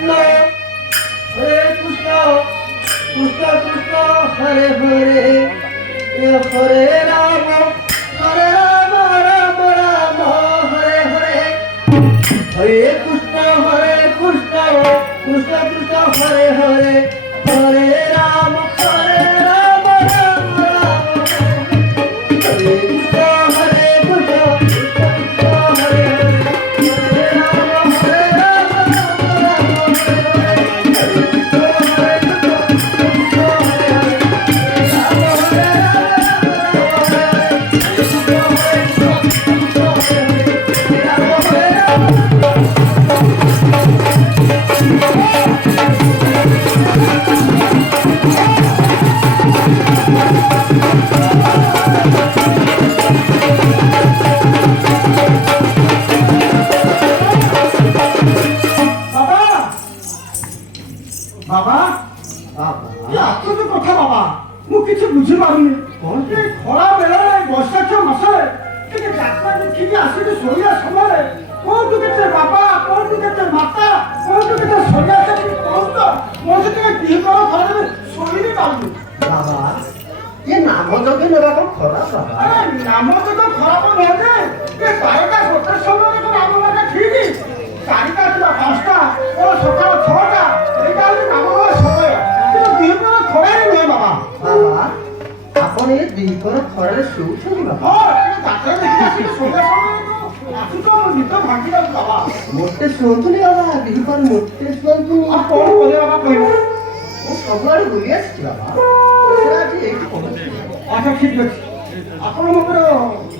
कृष्ण कृष्ण हरे हरे हरे राम राम राम हरे हरे हरे कृष्ण कृष्ण कृष्ण हरे हरे हरे राम राम राम हरे कृष्ण हरे कृष्ण कृष्ण हरे हरे राम बाबा आश्चर्य कथा बाबा मुझे बुझीपारूनी खरा बेले बैशाख मसरे जात्रा देखिए आसिक शोया समय कौन के बाबा कौन के माता कौन के शोया कौन तो मुझे दिहर घर शोई भी पाऊनी बाबा ये नाम जगे नेबा कौन खराब बाबा अरे नाम जगे खराब नहे ये बारटा गोटे समय नाम लगा ठीक चारिटा किंवा पांचटा और सकाळ 6टा एटा हूँ नाम लगा समय কিন্তু দিহর খরাই নহে বাবা बाबा आपण ये दिहर खरारे शोउछनी बाबा যাত্রা দেখি আসি শোয়া সময় আসি তো নিত ভাঙি যাচ্ছে বাবা मोटे शोधुनी बाबा दिहर मोटे शोधुनी আর কোন বলে বাবা কইব वो सबआड़े बुली आछि बाबा सेरा जे एक पहुंची আচ্ছা ঠিক আছে আপন মতে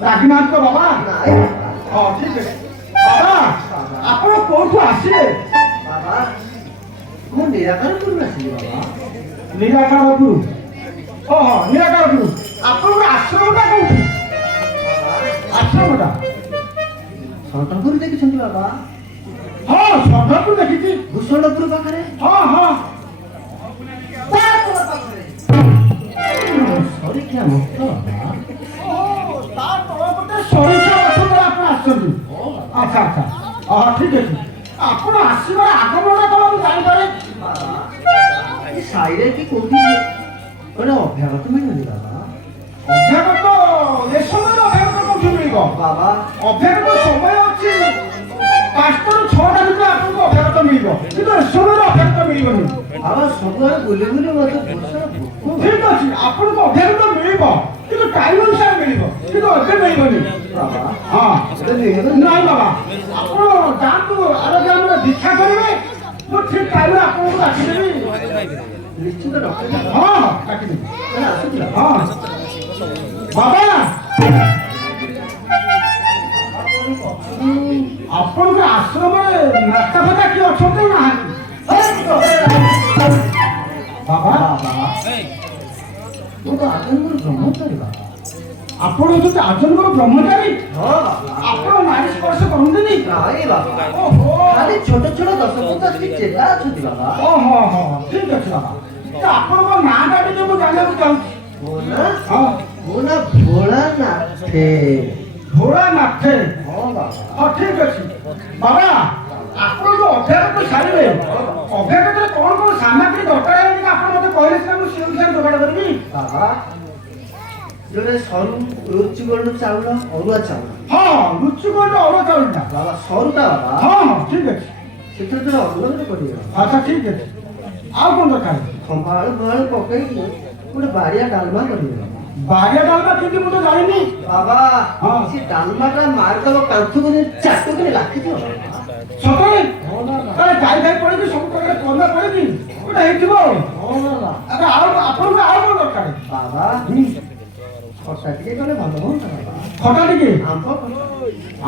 রাগি মান তো বাবা নাই बाबा হ্যাঁ ঠিক আছে বাবা আপন কোথু আসিলে बाबा ମୁଁ ନିରାକାରପୁର ଆସିଲି ବାବା ନିରାକାରପୁର ଓହୋ ନିରାକାରପୁର ଆପଣଙ୍କ ଆଶ୍ରମଟା କୋଉଠି ଆଶ୍ରମଟା ସନ୍ତପୁର ଦେଖିଛନ୍ତି ବାବା ହଁ ସଭାପୁର ଦେଖିଛି ଭୂଷଣପୁର ପାଖରେ ହଁ ହଁ ସରିକ୍ଷା ମୁକ୍ତ ବାବା ତା ତଳ ପଟେ ସରିଷା ଗଛରେ ଆପଣ ଆସିଛନ୍ତି ଆଚ୍ଛା ଆଚ୍ଛା ହଁ ଠିକ ଅଛି ଆପଣ ଆସିବାର ଆଗମନ କଣ ମୁଁ ଜାଣିପାରେ ଏ ସାଇରେ କି କୋଉଠି ଗୋଟେ ଅଭ୍ୟାଗତ ମିଳୁନି ବାବା ଅଭ୍ୟାଗତ ଏ ସମୟରେ ଅଭ୍ୟାଗତ କୋଉଠି ମିଳିବ ବାବା ଅଭ୍ୟାଗତ ସମୟ ଅଛି 5ଟାରୁ 6ଟା ଭିତରେ ଆପଣଙ୍କୁ ଅଭ୍ୟାଗତ ମିଳିବ କିନ୍ତୁ ଏ ସମୟରେ ଅଭ୍ୟାଗତ ମିଳିବନି ବାବା ସବୁଆଡେ ବୁଲି ବୁଲି ମତେ ବର୍ଷା ଭୋକ ଠିକ ଅଛି ଆପଣଙ୍କୁ ଅଭ୍ୟାଗତ ମିଳିବ କିନ୍ତୁ ଟାଇମ ଅନୁସାରେ ମିଳିବ କିନ୍ତୁ ଏବେ ମିଳିବନି ବାବା ହଁ ଏବେ ମିଳିବ ନାଇଁ ବାବା ଆପଣ ଯାଆନ୍ତୁ ଆରୋଗ୍ୟ ଆମର ଦୀକ୍ଷା କରିବେ ମୁଁ ଠିକ ଟାଇମରେ ଆପଣଙ୍କୁ ଡାକିଦେବି ନିଶ୍ଚିତ ଡକ୍ଟର ହଁ ଡାକିଦେବି ଆସୁଛି ହଁ ବାବା ଆପଣଙ୍କ ଆଶ୍ରମରେ ମାତା ଫାତା କିଏ ଅଛନ୍ତି ନାହାନ୍ତି ବାବା ବାବା ମୁଁ ତ ଆଜନ୍ମରୁ ବ୍ରହ୍ମଚାରୀ ବାବା ଆପଣ ହଉଛନ୍ତି ଆଜନ୍ମର ବ୍ରହ୍ମଚାରୀ ହଁ ବାବା ଆପଣ ନାରୀ ସ୍ପର୍ଶ କରନ୍ତିନି ନାଇଁ ବାବା ଓହୋ ଖାଲି ଛୋଟ ଛୋଟ 10-15 ଚେତା ଅଛନ୍ତି ବାବା ଓହୋ ହଁ ଠିକ ଅଛି ବାବା ତ ଆପଣଙ୍କ ନାଁଟା ଟିକେ ମୁଁ ଜାଣିବାକୁ ଚାହୁଁଛି ମୋ ନା ହଁ ମୋ ନା ଭୋଳାନାଥେ ଭୋଳାନାଥେ ହଁ ବାବା ହଁ ଠିକ ଅଛି ବାବା ଆପଣ ଯୋଉ ଅଭ୍ୟାଗତ ସାରିବେ ଅଭ୍ୟାଗତରେ କଣ କଣ ସାମଗ୍ରୀ ଦରକାର ହେଲେ ଆପଣ ମତେ କହିଲେ ସିନା ମୁଁ ସେ ଅନୁସାରେ ଯୋଗାଡ଼ କରିବି ବାବା ଯୋଉଟା ସରୁ ରୁଚିଗୋଲ୍ଡ ଚାଉଳ ଅରୁଆ ଚାଉଳ ହଁ ରୁଚି କହିଲେ ଅରୁଆ ଚାଉଳଟା ବାବା ସରୁଟା ବାବା ହଁ ହଁ ଠିକ ଅଛି ସେଥିରେ ଯୋଉ ଅରୁଆ କରିବେ ଆଚ୍ଛା ଠିକ ଅଛି ଆଉ କଣ ଦରକାର ଖମ୍ବାଳୁ ଫମ୍ବାଳୁ ପକେଇକି ଗୋଟେ ବାଡ଼ିଆ ଡାଲମା କରିବେ ବାବା ବାଡ଼ିଆ ଡାଲମା କେମିତି ମୁଁ ତ ଜାଣିନି ବାବା ହଁ। ସେ ଡାଲମାଟା ମାରିଦବ କାନ୍ଥକୁ ଚାଟୁକିନି ଲାଖିଥିବ ସତରେ ହଁ ବାବା ତାହେଲେ ଗାଈ ଗାଈ ପଡ଼ିକି ସବୁ ପ୍ରକାର ପରିବା ପଡ଼ିକି ଗୋଟେ ହେଇଥିବ ଆଉ ହଁ ବାବା ଆରେ ଆଉ ଆପଣଙ୍କୁ ଆଉ କଣ ଦରକାର ବାବା ଖଟା ଟିକେ କଲେ ଭଲ ହୁଅନ୍ତା ବାବା ଖଟା ଟିକେ ଆମ୍ବ ଖଟା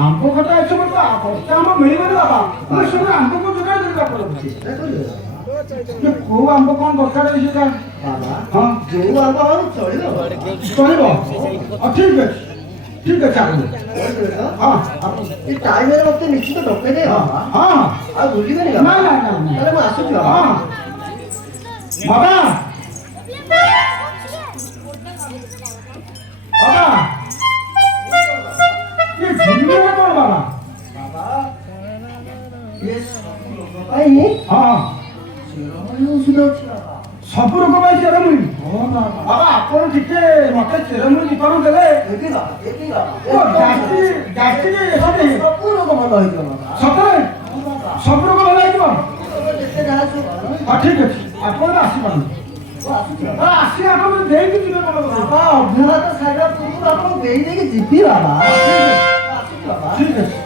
ଆମ୍ବ ଖଟା ଏସବୁ ତ ଖଟା ଆମ୍ବ ମିଳିବନି ବାବା ମୁଁ ସବୁ ଆମ୍ବକୁ ଯୋଗାଡ଼ ଦେବି ଆପଣଙ୍କୁ ଚେଷ୍ଟା କରିବେ ବାବା କୋଉ ଆମ୍ବ କଣ ଦରକାର ସେଟା ବାବା ହଁ ଯୋଉ ଆମ୍ବ ହଉ ଚଳିବ ଚଳିବ ଠିକ ଅଛି ଠିକ ଅଛି ଆପଣ କରିଦେବେ ତ ହଁ ଏ ଟାଇମରେ ମତେ ନିଶ୍ଚିତ ଡକେଇଦେବେ ହଁ ବାବା ହଁ ଆଉ ଭୁଲିବେନି ନା ବାବା ନା ନା ନା ତାହେଲେ ମୁଁ ଆସୁଛି ବାବା ହଁ ବାବା ବାବା ଏ ଝିଲିମିଲି କଣ ବାବା ବାବା ଏ 아니 아 지금 수도치라가 서부로 가봐야 제라문 뭐나 아가 앞으로 듣게 막대 제라문 이빠는 데래 여기가 어 자스티 서대 서부로가 만나야 되나 서부로 서부로 가봐야 돼 아, 아, ठीक 앞으로 아시면 아시야 그러면 내일 집에 가는 거 아, 내가 살다 부부라고 매일 내게 집비라나. ठीक है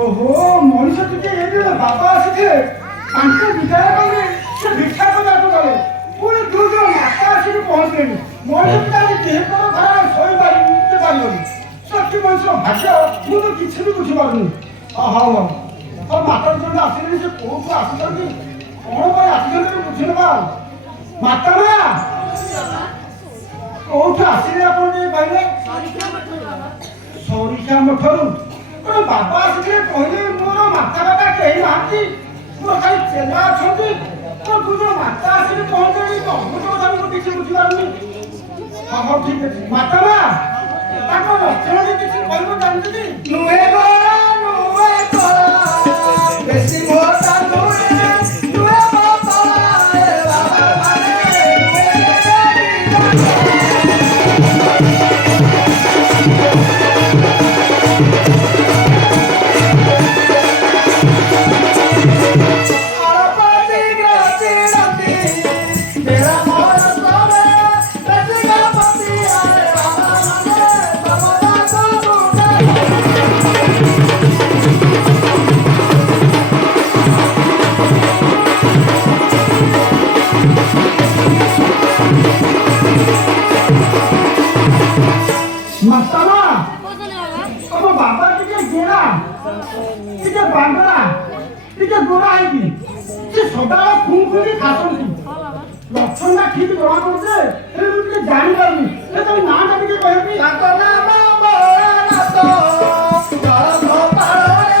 ओहो मनुष्य तुझे ये भी बाबा आसिथे अंत विदाय कले से भिक्षा को जातो कले पूरे दूर माता आसी पहुंच गई मनुष्य पिता ने देह पर खरा सोई बारी मुक्ति पाइबनी सच्ची मनुष्य भाग्य मु तो किछि भी बुझी पारुनी आहा और माता जो आसिले से को आसिथि कोन पर आसिले तो बुझी नबा माता ना कोठ आसिले आपण जे पाइले सरिषा मठरू अरे बाबा आसिले कहले मोर माता बाबा केही नांती मोर खाली चेला अछंती तो तुझो माता आसिले पहुंचली तो मुझो दाबी को किछि बुझी पारुनी हां ठीक है माता ना ताको लक्षण जे किछि कहबो जानती नुहे गोरा बेसी मोटा नुहे बाबा ए बाबा माने मास्ताना अब बाबा तिके गेला तिके बांगला तिके गोरा आइकी से सदाला खुंखुली खासंती लक्षण ना ठीक जमा करते ए तिके जानि पारनी ए तो ना ना तिके कहबी ताको नाम बोला तो गाधो पारे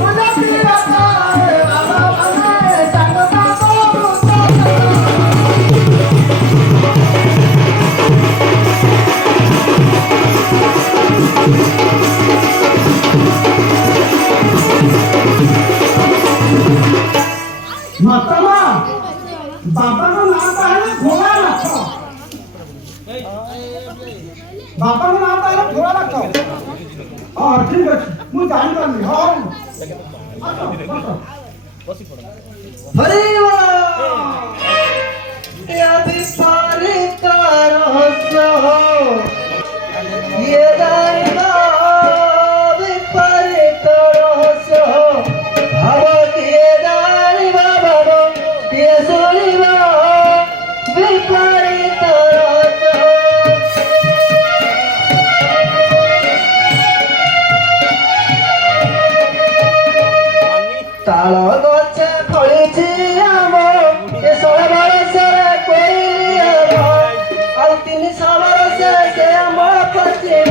मुझे पीरा पारे बाबा बने संग मातामा बाबा का नाम है घोड़ा रखो बाबा का नाम है घोड़ा रखो हां ठीक है मु जानि पानी हां हरे या विपारे करसो ये दाइमा विपारे करसो भगवती दानि बाबा ये सोनिवा विपारे करसो ताल गछे फळिछि आम ए 16 बरसरे कोइली आउ 300 बरसे से आम पचिब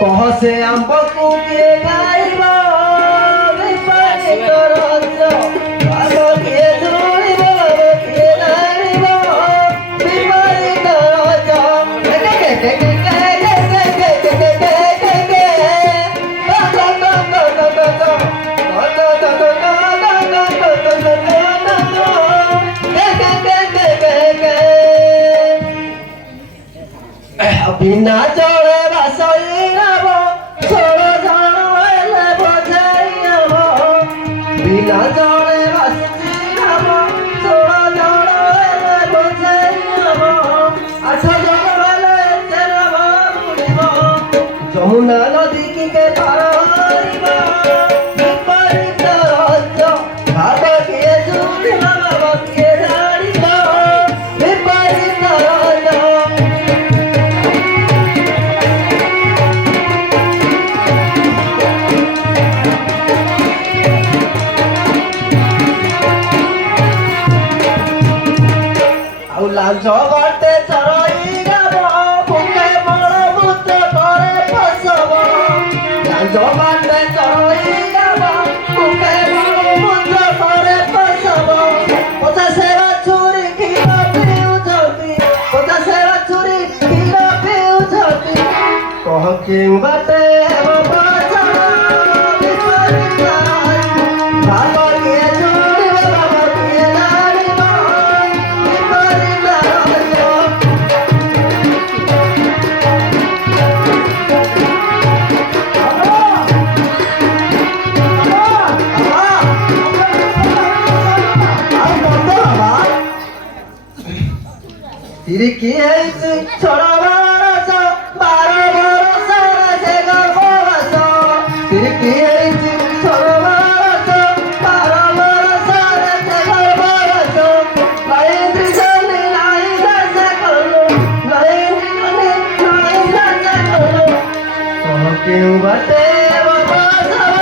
कह से आंबकु किए खाइब विपारे करसो आगो किए धुइब किए नारिब विपारे करसो बिना जड़े बासई नब सोलो जण हेले बजाई नब बिना जड़े बासई नब सोलो जण हेले बजाई नब 8 जण हेले तेरा बुड़िब যমুনা নদীকে পারিব বিপরীত রাজ্য ভাবকে জুড়ে বাবাকে জানিব বিপরীত রাজ্য ଆଉ ଲାଞ୍ଚ ବାଟେ ଚରଇ ଗାବ ମୁଖେ ମଳମୂତ୍ର ପରେ ଫସବ ଲାଞ୍ଚ ବାଟେ ଚରଇ ଗାବ ମୁଖେ ମଳମୂତ୍ର ପରେ ଫସବ ପଚାଶେ ବାଛୁରୀ କ୍ଷୀର ପିଉଛନ୍ତି ପଚାଶେ ବାଛୁରୀ କ୍ଷୀର ପିଉଛନ୍ତି କହ କେଉଁ ବାଟେ ହେବ ଫସବ ବିପରୀତ ଭାବ କିଏ ଶୁଣିବ ଭାବ କିଏ ଜାଣିବ ବିପରୀତ ରାଜ୍ୟ ତିରିକି ହେଇଛି ଛୋଟ ବରଷ 12 ବରଷର ସେ ଗର୍ଭବାସ ତିରିକି ହେଇଛି ଛୋଟ ବରଷ 12 ବରଷର ସେ ଗର୍ଭବାସ ନାଇଁ ତ୍ରିଶନି ନାଇଁ ଘାସ କଲୁ ନାଇଁ ତ୍ରିଶନି ନାଇଁ ଘାସ କଲୁ କହ କେଉଁ ବାଟେ ବସବ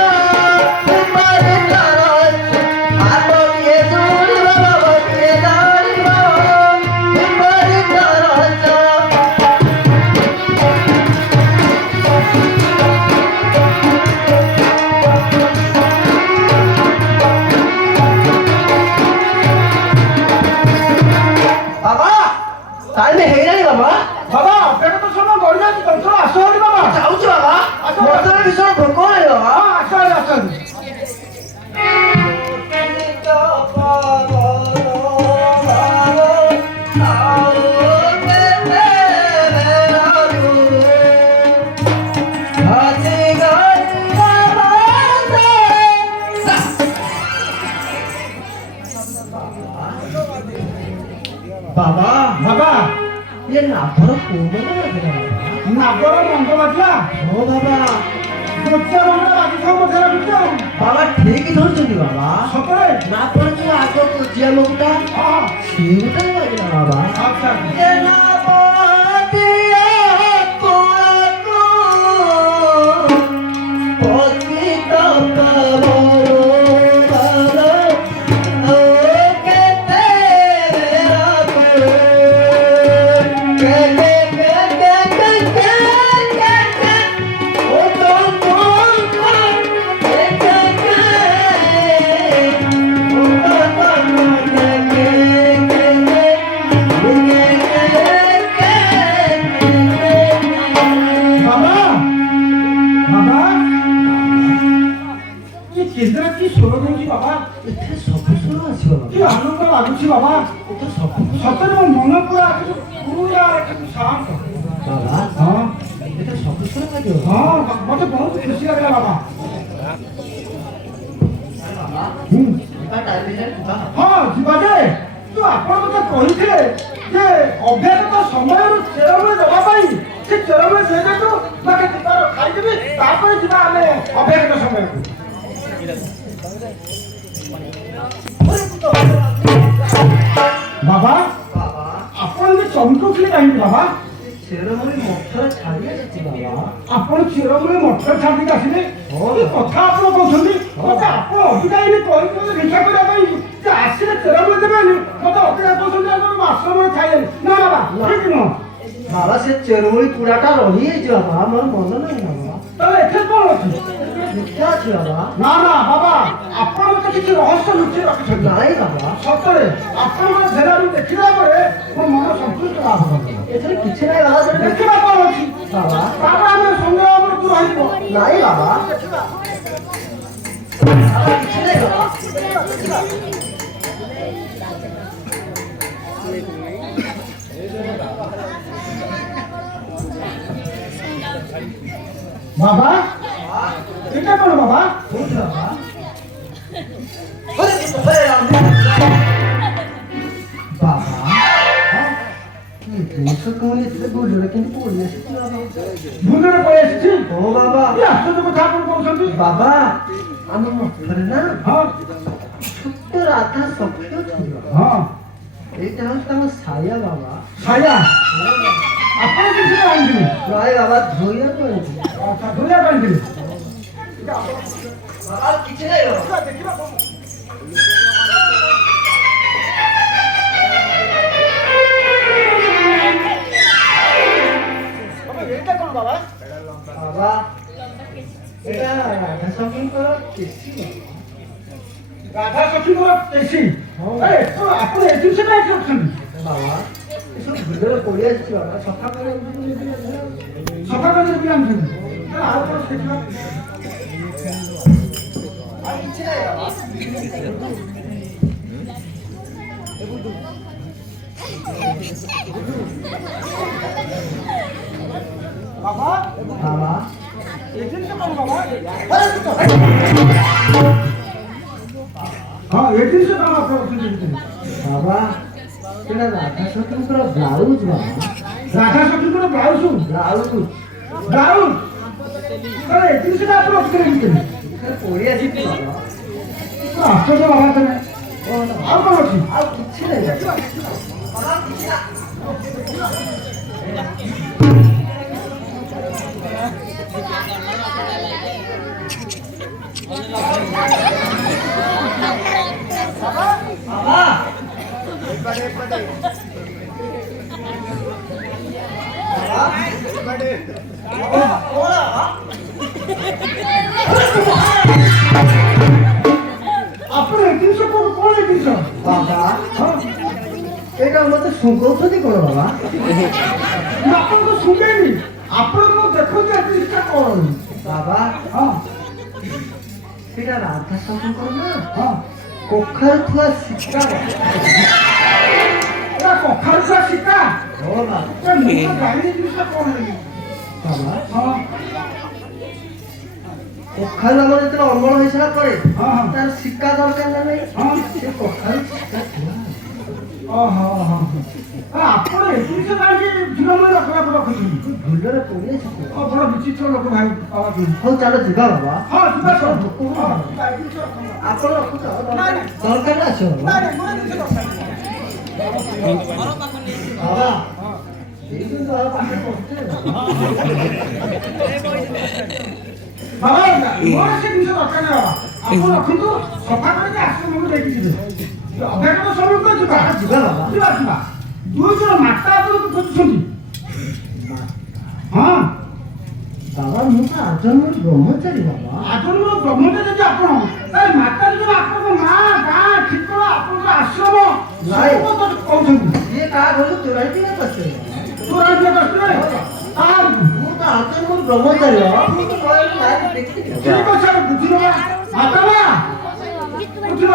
ବିପରୀତ ରାଜ୍ୟ ଭାବ କିଏ ଶୁଣିବ ଭାବ କିଏ ଜାଣିବ ବିପରୀତ ରାଜ୍ୟ ବାବା ଟାଇମ୍ ହେଇଗଲାଣି ବାବା ବାବା ଅପେକ୍ଷା ତ ସମୟ ବଢିଯାଉଛି ତମର ଆସ ହରି ବାବା ଯାଉଛି ବାବା ମୋତେ ଭୀଷଣ ଭୋକ ହେଲାଣି ବାବା ହଁ ଆସ ଆସ ବାବା ବାବା ଇଏ ନାଭର କୋଉ ମନ ବାଜିଲା ବାବା ନାଗର ମନ୍ଦ ବାଜିଲା ହଁ ବାବା ଗୋଟିଏ ମନ୍ଦ ବାଜିଥିବ ବୋଧେ ଲାଗୁଛି ଆଉ ବାବା ଠିକ ଧରୁଛନ୍ତି ବାବା ସତରେ ନାଭର ଯୋଉ ଆଗ କୋଜିଆ ଲୋକଟା ହଁ ସେଇଟା ବାଜିଲା ବାବା ଆଚ୍ଛା ଏ ନାଭଟିଏ କୋଳକୁ ପତିତ ପାବନ ବାବା ଓ କେତେ ରାତେ କେତେ ଓ ତୋ ବାବା ବାବା କି କେନ୍ଦ୍ର କି ସ୍ୱର ଦଉଛି ବାବା ଏଥିରେ ସବୁ ସ୍ୱର ଆସିବ କି ବାବା ଆନନ୍ଦ ଲାଗୁଛି ବାବା ଏଥିରେ ସବୁ ସତରେ ମୋ ମନ ପୁରା ପୁରା ଶାନ୍ତ ବାବା ହଁ ଏଥିରେ ସବୁ ସ୍ୱର ବାଜିବ ହଁ ମତେ ବହୁତ ଖୁସି ଲାଗିଲା ବାବା ବାବା ହୁଁ ତା ଟାଇମ୍ ହେଇଯାଏ ବାବା ହଁ ଯିବା ଯେ ତୁ ଆପଣ ମତେ କହିଥିଲେ ଯେ ଅଭ୍ୟାଗତ ସମୟରୁ ଚେରମୂଳି ଦେବା ପାଇଁ ସେ ଚେରମୂଳି ଦେଇଦେବୁ ବାକି ତାର ଖାଇଦେବି ତାପରେ ଯିବା ଆମେ ଅଭ୍ୟାଗତ ସମୟକୁ ବାବା ବାବା ଆପଣ ଯେ ଚମକୁଥିଲେ କାହିଁକି ବାବା ଚେରମୂଳି ମଠରେ ଛାଡ଼ି ଆସିଛି ବାବା ଆପଣ ଚେରମୂଳି ମଠରେ ଛାଡ଼ିକି ଆସିଲେ ହଁ। କି କଥା ଆପଣ କହୁଛନ୍ତି ମତେ ଆପଣ ଅବିକା ଏଇନେ କହିକି ମତେ ଭିକ୍ଷା କରିବା ପାଇଁ ଯେ ଆସିଲେ ଚେରମୂଳି ଦେବେନି ମତେ ଅବିକା କହୁଛନ୍ତି ଆପଣ ଆଶ୍ରମରେ ଖାଇଲେନି ନା ବାବା ଠିକ ନୁହଁ ବାବା ସେ ଚେରମୂଳି ପୁରାଟା ରହିଯାଇଛି ବାବା ମୋର ମନ ନାହିଁ ବାବା ତାହେଲେ ଏଠି କଣ ଅଛି ମିଥ୍ୟା ଅଛି ବାବା ନା ନା ବାବା ଆପଣ ମତେ କିଛି ରହସ୍ୟ ଲୁଚେଇ ରଖିଛନ୍ତି ନାହିଁ ବାବା ସତରେ ଆପଣଙ୍କ ଧେରାରୁ ଦେଖିଲା ପରେ ମୋ ମନ ସନ୍ତୁଷ୍ଟ ଲାଭ କରିବ ଏଥିରେ କିଛି ନାହିଁ ବାବା ସେଠି ଦେଖିବା କଣ ଅଛି ବାବା ତାପରେ ଆମେ ସନ୍ଦେହ ଆମକୁ ରହିବ ନାହିଁ ବାବା ବାବା କିଛି ନାହିଁ ବାବା ବାବା এটা কোন বাবা କୋଉଠି ବାବା ବାବା ଏ ଜିନିଷ କଣ ଏଥିରେ ଭୁଲରେ କେମିତି ପଡ଼ି ଆସିଛି ବାବା ଭୁଲରେ ପଳେଇ ଆସିଛି ও বাবা এই আশ্চর্য কথা ଆପଣ କହୁଛନ୍ତି বাবা ଆମ ମଠରେ ନା ହଁ ଛୋଟ ରାଧା ସଖୀ ଅଛନ୍ତି ବାବା। ହଁ ଏଇଟା ହଉଛି ତାଙ୍କ ସାୟା ବାବା। ଛାୟା ଆପଣ କିଛି ଆଣିଥିଲେ ନାଇଁ ବାବା ଧୋଇବାକୁ ଆଣିଛି। ଧୋଇବା ପାଇଁ ଥିଲେ ବାବା କିଛି ନାହିଁ ବାବା। ଦେଖିବା ଏଇଟା କଣ ବାବା ବାବା ଏଇଟା ରାଧା ସଖୀଙ୍କର କେସି ବାବା। ରାଧା ସଖୀଙ୍କର କେସି ଆପଣ ଏ ଜିନିଷ କାହିଁକି ରଖୁଛନ୍ତି ବାବା ଏସବୁ ଭିତରେ ପଡ଼ି ଆସିଛି ବାବା ସଫା କରିବାକୁ ସଫା କରି ବି ଆଣୁଛନ୍ତି ଆଉ କଣ ଦେଖିବା ଆଉ କିଛି ନାହିଁ ବାବା। ବାବା ବାବା ଏ ଜିନିଷ କଣ ବାବା ହଁ ଏ ଜିନିଷ କଣ ଆପଣ ରଖୁଛନ୍ତି ବାବା ଏଇଟା ରାଧା ସଖୀଙ୍କର ବ୍ଲାଉଜ ବାବା। ରାଧା ସଖୀଙ୍କର ବ୍ଲାଉଜ ବ୍ଲାଉଜ ବ୍ଲାଉଜ ଏ ଜିନିଷଟା ଆପଣ ରଖିଥିଲେ ପଡ଼ି ଆସିଛି ବାବା। ଆଶ୍ଚର୍ଯ୍ୟ ବାବା ତମେ ଆଉ କଣ ଅଛି ଆଉ କିଛି ନାହିଁ ବାବା। ଆପଣ ଏ ଜିନିଷ କଣ ଏ ଜିନିଷ ବାବା ଏଇଟା ମତେ ଶୁଙ୍ଖଉଛନ୍ତି କଣ ବାବା? ଆପଣ ତ ଶୁଣେନି ଆପଣ ତ ଦେଖନ୍ତୁ ଏ ଜିନିଷଟା କଣ ବାବା ହଁ ସେଇଟା ରାଧା ସଖୀଙ୍କର ନା ହଁ କଖାରୁ ଥୁଆ ଶିକା ବାବା। ଏଟା କଖାରୁ ଛୁଆ ଶିକା ହଁ ବାବା। ଏ ମୁଁ ତ ଜାଣିନି ଜିନିଷଟା କଣ ବାବା ହଁ କଖାରୁ ଆମର ଯେତେବେଳେ ଅମଳ ହେଇସାରିଲା ପରେ ହଁ ହଁ ତାର ଶିକା ଦରକାର ନା ନାହିଁ ହଁ ସେ କଖାରୁ ଶିକା ଥୁଆ। ଓହୋ ହଁ ଆପଣ ଏ ଜିନିଷ କାହିଁକି ଝିଅମାନେ ରଖିବାକୁ ରଖୁଛନ୍ତି ଭୁଲରେ ପଡ଼ି ଆସିଛି। ବଡ଼ ବିଚିତ୍ର ଲୋକ ଭାଇ ହଉ ଚାଲ ଯିବା ବାବା। ହଁ ଯିବା ହଁ, ସର ଭୋକ ହଁ କଲାଣି। ଯିବା, ଏ ଜିନିଷ ରଖନ୍ତୁ। ଆପଣ ରଖୁଛ ନାଇଁ, ନାଇଁ। ଦରକାର ଆସିବ ବାବା। ନାଇଁ, ନାଇଁ, ମୋର ଏ ଜିନିଷ ଦରକାର ନାହିଁ। ବାବା ଏଇଠୁ ତ ଆଉ ପାଖରେ ପହଞ୍ଚିଲେ ବାବା। ବାବା ମୋର ସେ ଜିନିଷ ଦରକାର ନାହିଁ ବାବା ଆପଣ ରଖନ୍ତୁ ସଫା କରିକି ଆଶ୍ରମକୁ ନେଇକି ଯିବେ ଅଭ୍ୟାଗତ ସମୟକୁ ଯିବା ଯିବା ବାବା। ଯିବା ଯିବା ଦୁଇ ଜଣ ମାତା ଆପଣଙ୍କୁ ଖୋଜୁଛନ୍ତି ହଁ ବାବା ମୁଁ ତ ଆଜନ୍ମରୁ ବ୍ରହ୍ମଚାରୀ ବାବା। ଆପଣଙ୍କର ବ୍ରହ୍ମଚାରୀ ଯଦି ଆପଣ ତାହେଲେ ମାତା ଯଦି ଆପଣଙ୍କ ମା ଗାଁ ଠିକଣା ଆପଣଙ୍କ ଆଶ୍ରମ ନାଇଁ। ସବୁ କଥା କହୁଛନ୍ତି ଇଏ କାହା ଘରକୁ ଚୋରାଇ ପିଇବା କରିଥିଲେ ଚୋରାଇ ଦିଆ କରିଥିଲେ କାହାର ମୁଁ ତ ଆଜନ୍ମରୁ ବ୍ରହ୍ମଚାରୀ ବାବା। ମୁଁ ତ କହିଲି ନାଇଁ ଦେଖିଲି ଠିକ ଅଛି ଆମେ ବୁଝିଲବା ମାତା ମା ବୁଝିଲ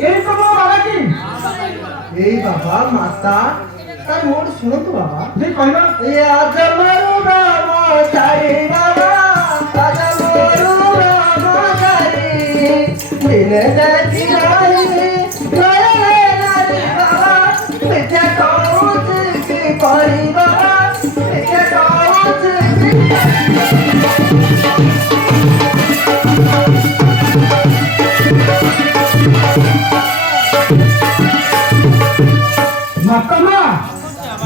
ଏଇ ତ ମୋ ବାବା କି ଏଇ ବାବା ମାତା ତାର ମୋଟ ଶୁଣନ୍ତୁ ବାବା। ଦେଇ କହିବା ଏ ଆଜନ୍ମରୁ ବ୍ରହ୍ମଚାରୀ ବାବା ଆଜନ୍ମରୁ ବ୍ରହ୍ମଚାରୀ ଦିନେ ଦେଖି ରହିବି ନୟନେ ନାରୀ ବାବା ମିଥ୍ୟା କହୁଛି କି କରି ବାବା ମିଥ୍ୟା କହୁଛି କି ମାତା ମା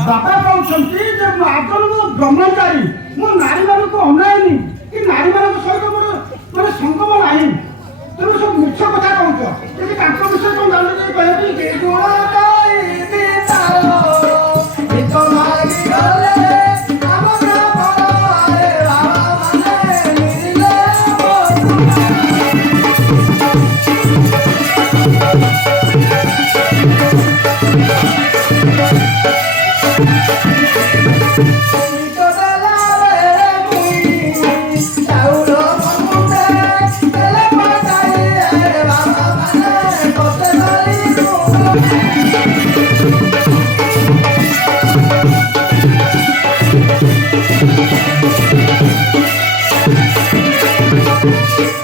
ବାପା କହୁଛନ୍ତି ଯେ ମୁଁ ଆଗରୁ ବ୍ରହ୍ମଚାରୀ ମୁଁ ନାରୀମାନଙ୍କୁ ଅନାଏନି କି ନାରୀମାନଙ୍କ ସହିତ ମୋର ମାନେ ସଙ୍ଗମ ନାହିଁ ତେଣୁ ସବୁ ମିଛ କଥା କହୁଛ ଯଦି ତାଙ୍କ ବିଷୟରେ କଣ ଜାଣିଲେ କହିବି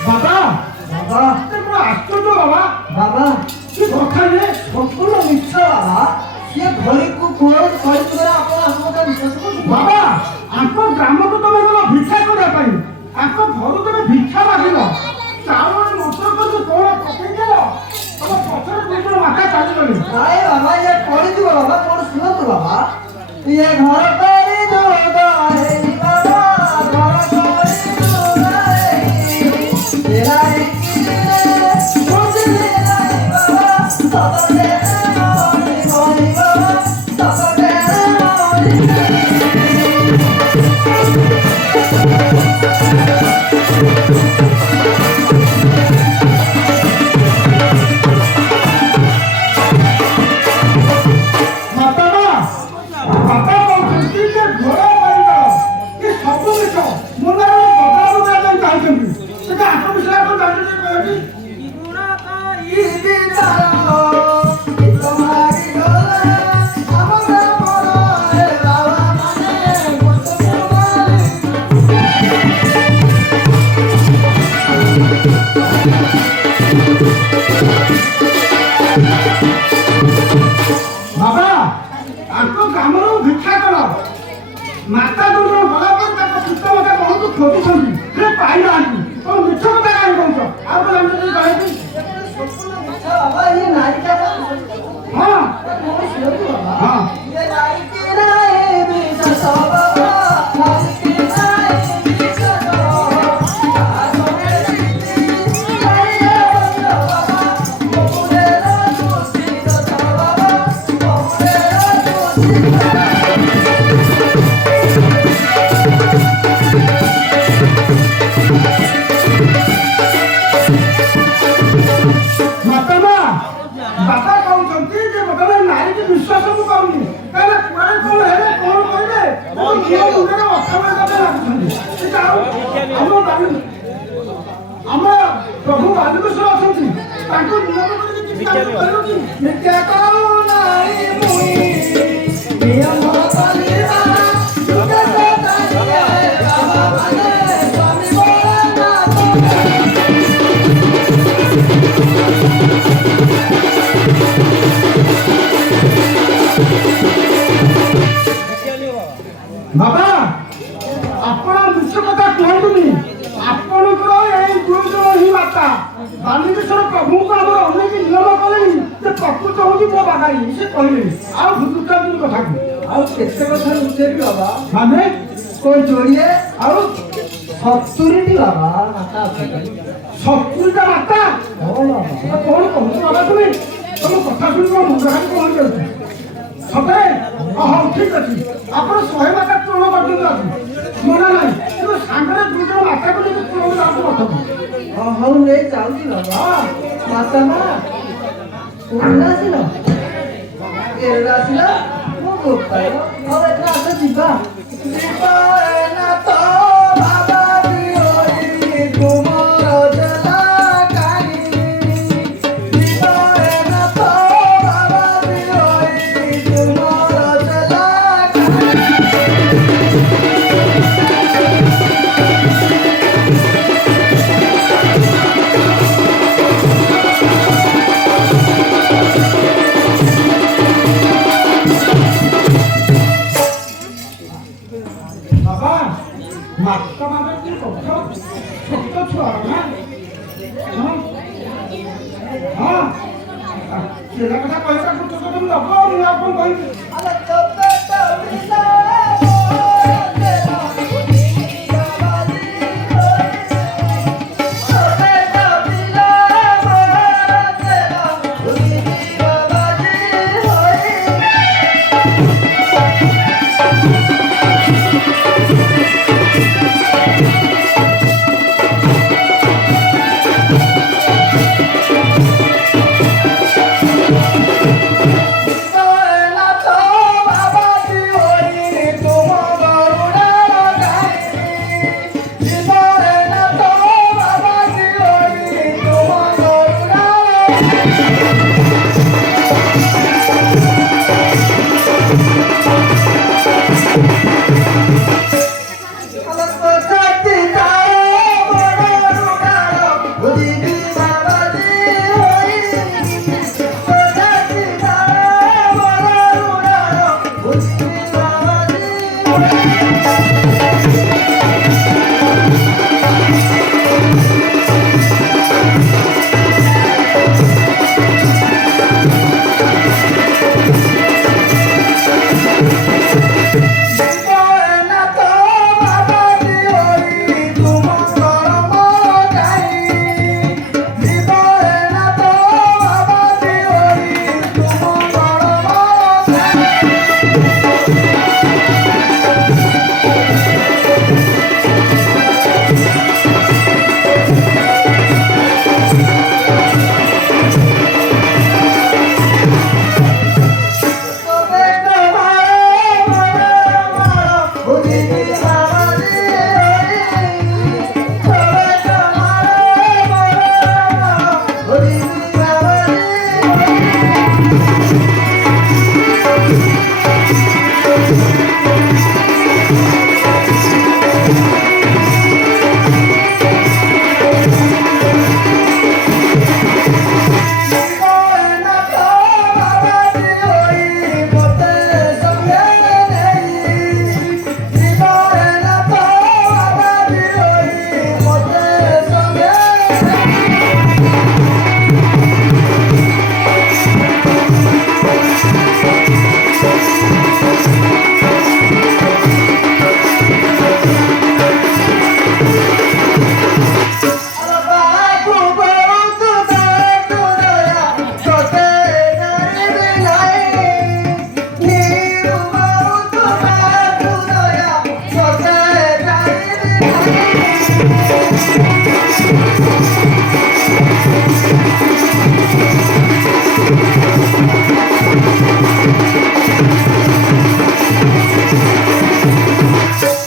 ବାବା ବାବା ମୁଁ ଆଶ୍ଚର୍ଯ୍ୟ ବାବା ବାବା କି କଥା ଇଏ ସମ୍ପୂର୍ଣ୍ଣ ମିଛ ବାବା ସିଏ ଘଡ଼ିକୁ କୌଣସି କହିଥିବାର ଆପଣ ଆମ କଥା ବିଶ୍ୱାସ କରୁଛନ୍ତି ବାବା ଆଙ୍କ ଗ୍ରାମକୁ ତମେ ଗଲ ଭିକ୍ଷା କରିବା ପାଇଁ, ଆଙ୍କ ଘରୁ ତମେ ଭିକ୍ଷା ମାଗିଲ, ଚାଉଳ ମନ୍ତ୍ର କରି କଣ ପକେଇଦେଲ, ତମ ପଛରେ ଦୁଇ ଜଣ ମାତା ଚାଲିଗଲେ। ନାଇଁ ବାବା ଇଏ ପଡ଼ିଯିବ ବାବା, କଣ ଶୁଣନ୍ତୁ ବାବା, ଇଏ ଘର କରି ବାବା ଘର କରି ମାତା ଦୁର୍ଗ ଗଲା ପରେ ତାଙ୍କ ପିତା ମାତା ବହୁତ ଖୋଜୁଛନ୍ତି, ସେ ପାଇନାହାନ୍ତି। ତମ ମିଛ କଥା କାହିଁ କହୁଛ? ଆଉ ତ ଜାଣିଛ କହିବି ବାବା ଇଏ ନାରୀଟା ହଁ ହଁ ବାପା କହୁଛନ୍ତି ଯେ ବର୍ତ୍ତମାନ ନାରୀକି ବିଶ୍ୱାସ ମୁଁ କରୁନି, କାହିଁକିନା କୁଆଡ଼େ କଣ ହେଲେ କଣ କହିଲେ ମୁଣ୍ଡରେ ଅଠାବଳି କଥା ଲାଗୁଛନ୍ତି। ଆମ ପ୍ରଭୁ ବାଲୁକେଶ୍ୱର ଅଛନ୍ତି, ତାଙ୍କୁ ନିୟମ କରିକି କିଛି କହିବ କି? ନିତ୍ୟ କରୁଣାଇ ମୁଇଁ ନିୟମ କରିବା ବାବା ଆପଣ ମିଛ କଥା କୁହନ୍ତୁନି। ଆପଣଙ୍କର ଏଇ ଦୁଇ ଜଣ ହିଁ ମାତା ବାଲୁକେଶ୍ୱର ପ୍ରଭୁଙ୍କୁ ଆମର ଅନେକ ନିୟମ କଲେଣି ଯେ ପ୍ରକୃତ ହଉଛି ମୋ ବାଗାଇ, ସେ କହିଲେ ଆଉ ଭୁତୁଛନ୍ତି କଥାକୁ। ଆଉ କେତେ କଥା ଲୁଚେଇବି ବାବା, ମାନେ କୋଇ ଯୋଡ଼ିଏ ଆଉ 70ଟି ବାବା ମାତା ଅଛନ୍ତି। 70ଟା ମାତା? ହଁ ବାବା। କଣ କହୁଛ ବାବା ତୁମେ? ତମ କଥା ଶୁଣି ମୋ ମୁଣ୍ଡ ଖାଲି କଣ ଯାଉଛି ସତରେ? ହଉ ଠିକ ଅଛି, ଆପଣ 100 ମାତା ପୂରଣ କରିଦିଅନ୍ତୁ, ମନା ନାହିଁ, କିନ୍ତୁ ସାଙ୍ଗରେ ଦୁଇ ଜଣ ମାତାକୁ ନେଇକି ପୂରଣ ଯାଆନ୍ତୁ ରଥକୁ। ହଉ ନେଇ ଯାଉଛି ବାବା। ମାତା ମା କୋଉଠି ଆସିଲ? ଏଇଟା ଆସିଲ ମୋ ଗୋପାଳ। ହଉ ଏଥର ଆସ ଯିବା। ଯିବା ନା ତ ବାବା ବିହରି ତୁମର ଜଲା କାହିଁ। ଯିବା ନା ତ ବାବା ବିହରି ତୁମର ଜଲା କାହିଁ। ବାବା ମାତା ମାନେ କି କଥା, ଛୋଟ ଛୁଆ ନା ହଁ ହଁ ସେଟା କଥା କହିବା ଛୋଟ ଛୋଟ ମୁଁ ଲୋକ, ମୁଁ ଆଉ କଣ କହିବି? ଆରେ ତୋତେ ତ ବିଲା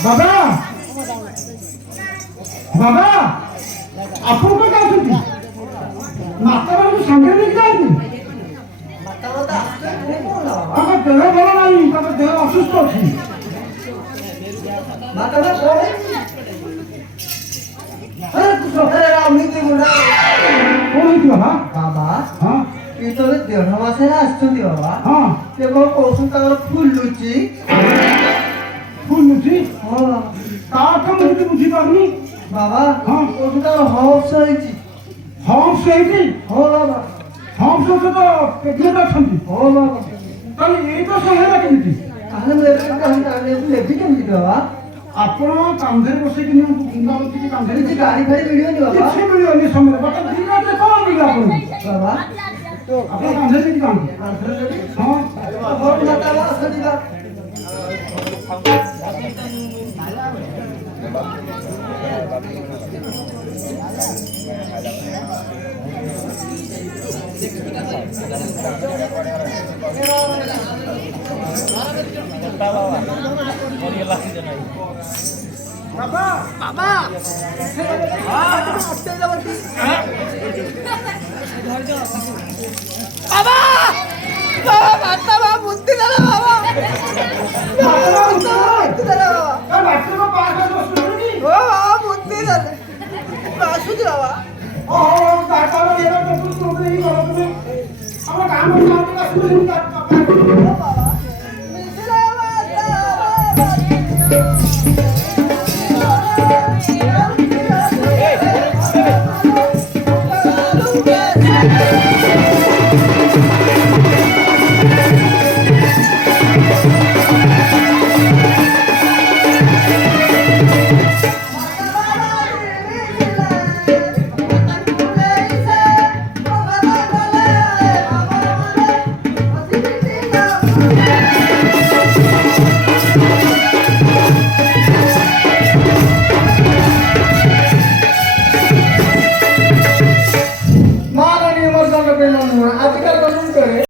ବାବା ବାବା ଆପଣ କଣ ଯାଉଛନ୍ତି ମାତାମାନଙ୍କୁ ସାଙ୍ଗରେ ନେଇକି ଯାଆନ୍ତି ତାଙ୍କ ଦେହ ଭଲ ନାହିଁ ତାଙ୍କ ଦେହ ଅସୁସ୍ଥ ଅଛି କଣ ହେଇଛି ବାବା ବାବା ହଁ ଯେତେବେଳେ ଦେଢ ମାସରେ ଆସିଛନ୍ତି ବାବା ହଁ ସେ କଣ କହୁଛନ୍ତି ତାଙ୍କର ଫୁଲୁଛି ଫୁଲୁଛି ହଁ ତା ତ ମୁଁ କିଛି ବୁଝିପାରୁନି ବାବା ହଁ। କହୁଛନ୍ତି ତାଙ୍କର ହମ୍ସ ହେଇଛି ହମ୍ସ ହେଇଛି ହଁ ବାବା ହମ୍ସ ସହିତ ପ୍ରେଗନେଣ୍ଟ ଅଛନ୍ତି ହଁ ବାବା ତାହେଲେ ଏଇ ତ ସେ ହେଲା କେମିତି ତାହେଲେ ମୁଁ ଏବେ ନେବି କେମିତି ବାବା ଆପଣ କାନ୍ଧରେ ବସେଇକି ନିଅନ୍ତୁ ଗୁଣ୍ଡା ବସିକି କାନ୍ଧରେ କିଛି ଗାଡି ଫାଡି ମିଳିବନି ବାବା କିଛି ମିଳିବନି ସମୟରେ ବାଟ ଦିନରେ କଣ ମିଳିବ ଆପଣଙ୍କୁ ବାବା ଆପଣ କାନ୍ଧରେ ନେଇକି ଯାଆନ୍ତୁ ହଁ ବାବା ବାବା ବାବା ମାତା ବାବା ବୁଦ୍ଧି ଦେଲା ବାବା ବୁଦ୍ଧି ଦେଲା ବାବା ବାଟରେ ପାଖରେ ବସୁଛନ୍ତି ଓ ବୁଦ୍ଧି ଦେଲେ ଆସୁଛି ବାବା ଓହୋ ତାର ଏରା ତ ତୁମେ ହିଁ କର ତୁମେ ଆମ କାମ ମାତ୍ର ଆସୁଛନ୍ତି ବାବା ମିଶିଲା